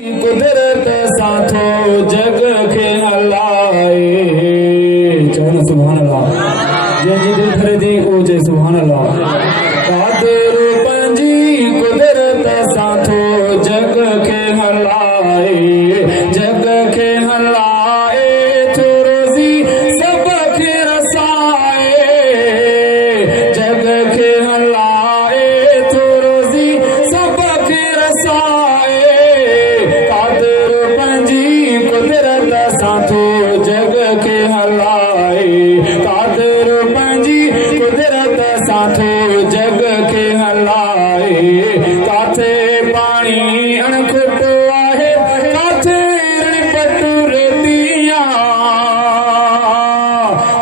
कुदरत साथो जग के हलाए चवण सुभान अल्लाह जंहिंजी दिलि भरे थी उहो चए सुभान अल्लाह कादिर पंहिंजी कुदरत साथो जग के हलाए जग के हलाए थो रोज़ी सब खे रसाए जग के हलाए थो रोज़ी सब खे रसाए साथो जग के हलाए कादिर पंहिंजी कुदरत साथो जग के हलाए काथे पाणी अणखुटो आहे काथे पट रेतिया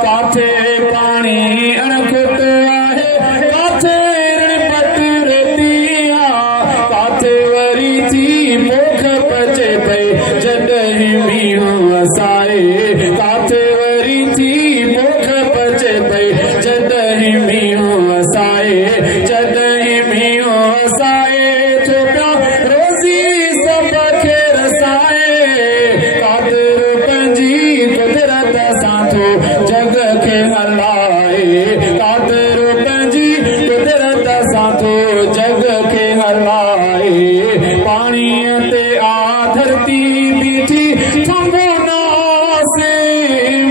काथे पाणी अणखुटो आहे काथे पट रेतिया काथे वरी थी पोख पचे पई जॾहिं मींहुं वसाए काथे वरी थी पोख पचे पई जॾहिं मींहुं वसाए जॾहिं मींहुं वसाए थो पियो रोज़ी सभ खे रसाए कादिर पंहिंजी कुदरत साथो जग खे हलाए कादिर पंहिंजी कुदरत साथो जग खे हलाए पाणीअ ते आ धरती बीठी थंभो नासे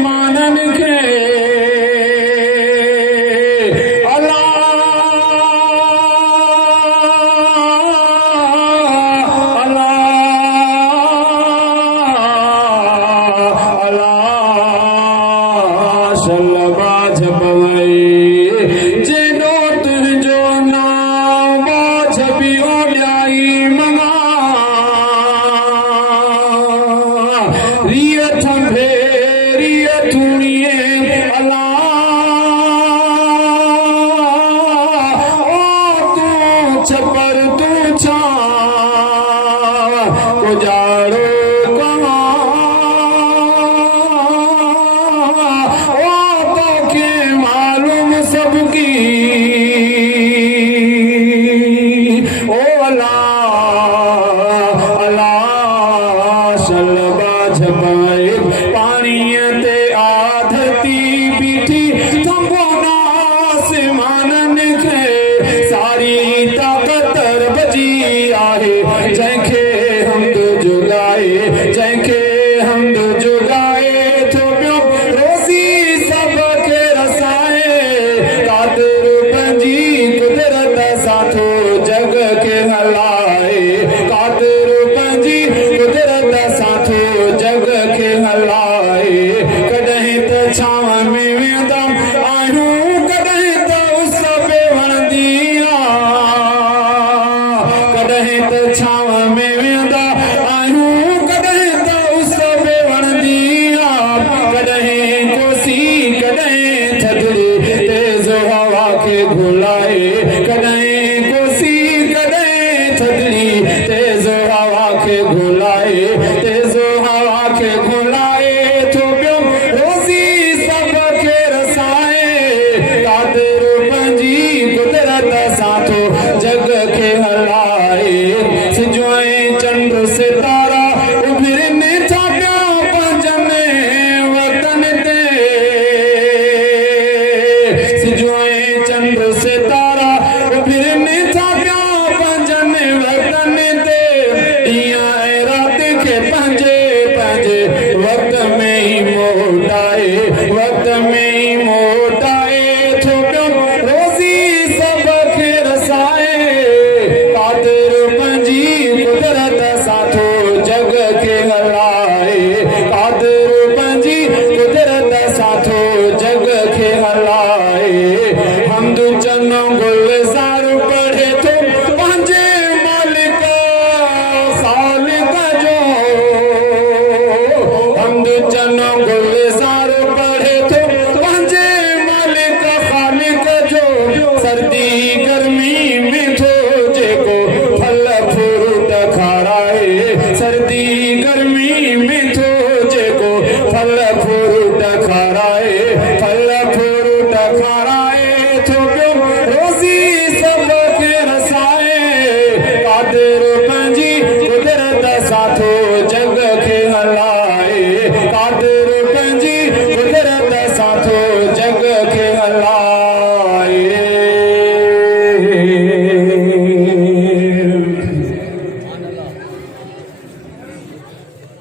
माननि खे शलबाज पवई जेॾो तुंहिंजो नाम छपी ओॾाई मङा रिय थंभे रिय थूणीअ अला ओ तूं छपर तूं छा उजाड़ो पाणीअ ते आ धरती बीठी थंभो नास माननि खे सारी ताक़त रॿजी आहे जंहिंखे हमद जुगाए जंहिंखे हमद जुगाए थो पियो रोज़ी सभ खे रसाए कादिर पंहिंजी कुदरत साथो जग खे हलाए कादिर पंहिंजी कुदरत साथो जग खे हलाए कॾहिं त छांव में वेंदा आहियूं कॾहिं त उस पे वणंदी कॾहिं त छांव में वेंदा आहियूं कॾहिं त उस पे वणंदी कॾहिं कोसी कॾहिं थधिड़ी तेज़ हवा खे घुलाए कॾहिं कोसी कॾहिं थधिड़ी तेज़ हवा खे घुलाए तेज़ हवा खे घुलाए थो पियो रोज़ी सभ खे रसाए कादिर पंहिंजी कुदरत साथो जग खे हलाए सिजो ऐं चंड सितारा उभिरनि था पिया पंहिंजनि वतन ते सिजो ऐं चंड सितारा उभिरनि था पिया पंहिंजनि वतन ते ॾींहं ऐं राति खे पंहिंजे पंहिंजे वक़्त में ई मोटाए थो पियो रोज़ी सभ खे रसाए कादिर पंहिंजी कुदरत साथो जग खे हलाए कादिर पंहिंजी कुदरत साथो जग खे हलाए हमद चनो गुलज़ार पढ़े थो पंहिंजे मालिक ख़ालिक जो हमद चनो गुलज़ार पढ़े थो पंहिंजे मालिक ख़ालिक जो सर्दी गर्मी में थो जेको फल फ्रूट खाराए सर्दी थो